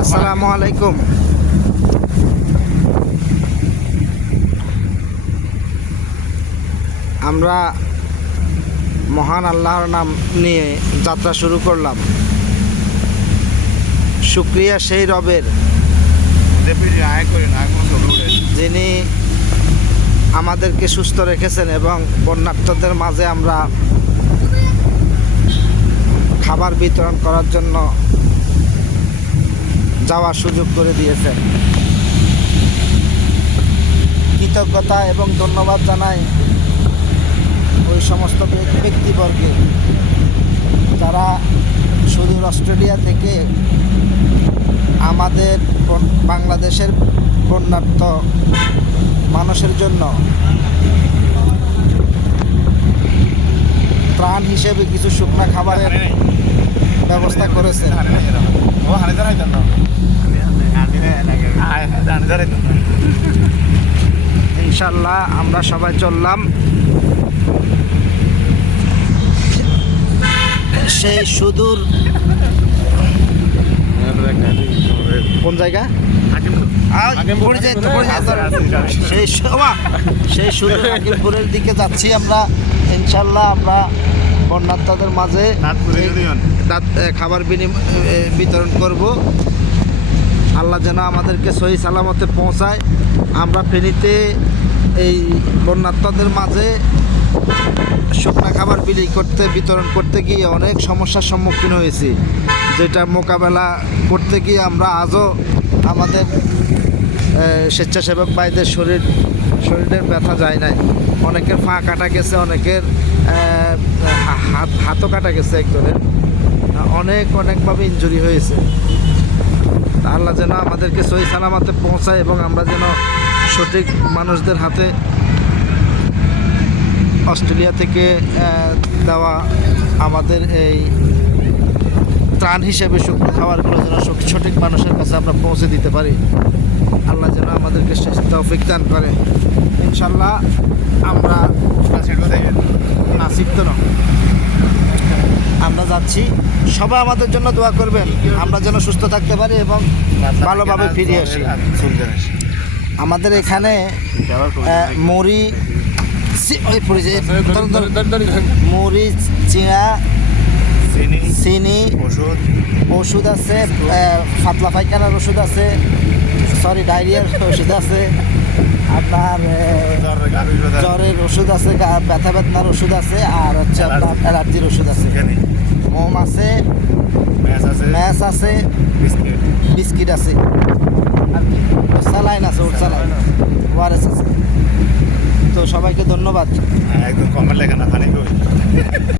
আসসালামু আলাইকুম। আমরা মহান আল্লাহর নাম নিয়ে যাত্রা শুরু করলাম। শুকরিয়া সেই রবের যিনি আমাদেরকে সুস্থ রেখেছেন এবং বন্যার্থদের মাঝে আমরা খাবার বিতরণ করার জন্য যাওয়ার সুযোগ করে দিয়েছেন। কৃতজ্ঞতা এবং ধন্যবাদ জানাই ওই সমস্ত ব্যক্তিবর্গের যারা সুদূর অস্ট্রেলিয়া থেকে আমাদের বাংলাদেশের বন্যার্থ মানুষের জন্য ত্রাণ হিসেবে কিছু শুকনা খাবারের ব্যবস্থা করেছেন। ইনশাল্লাহ আমরা সবাই চললাম সেই সুদূর কোন জায়গা সেই সুদূর হাকিমপুরের দিকে যাচ্ছি আমরা। ইনশাল্লাহ আমরা বন্যার্থদের মাঝে খাবার বিতরণ করব। আল্লাহ যেন আমাদেরকে সহি সালামতে পৌঁছায়। আমরা ফেনীতে এই বন্যার্থদের মাঝে শুকনা খাবার বিতরণ করতে গিয়ে অনেক সমস্যার সম্মুখীন হয়েছি, যেটা মোকাবেলা করতে গিয়ে আমরা আজও আমাদের স্বেচ্ছাসেবক ভাইদের শরীরের ব্যথা যায় নাই। অনেকের পা কাটা গেছে, অনেকের হাতও কাটা গেছে, একজনের অনেকভাবে ইনজুরি হয়েছে। আল্লাহ যেন আমাদেরকে সহি সালামতে পৌঁছায় এবং আমরা যেন সঠিক মানুষদের হাতে অস্ট্রেলিয়া থেকে দেওয়া আমাদের এই ত্রাণ হিসেবে শুকনো খাবারগুলো যেন সঠিক মানুষের কাছে আমরা পৌঁছে দিতে পারি। আল্লাহ যেন আমাদেরকে তৌফিক দান করে। ইনশাল্লাহ আমরা আমরা যাচ্ছি। সবাই আমাদের জন্য দোয়া করবেন, আমরা যেন সুস্থ থাকতে পারি এবং ভালোভাবে ফিরে আসি। আমাদের এখানে মুড়ি, চিঁড়া, চিনি, ওষুধ আছে, পাতলা পায়খানার ওষুধ আছে, ডায়রিয়ার ওষুধ আছে, আপনার জ্বরের ওষুধ আছে, ব্যথা বেদনার ওষুধ আছে, আর হচ্ছে আপনার অ্যালার্জির ওষুধ আছে, মোম আছে, ম্যাচ আছে, বিস্কিট আছে, আর কি স্যালাইন আছে, ওর স্যালাইন, ওআরএস আছে। তো সবাইকে ধন্যবাদ। একদম কমেন্ট লেখা না।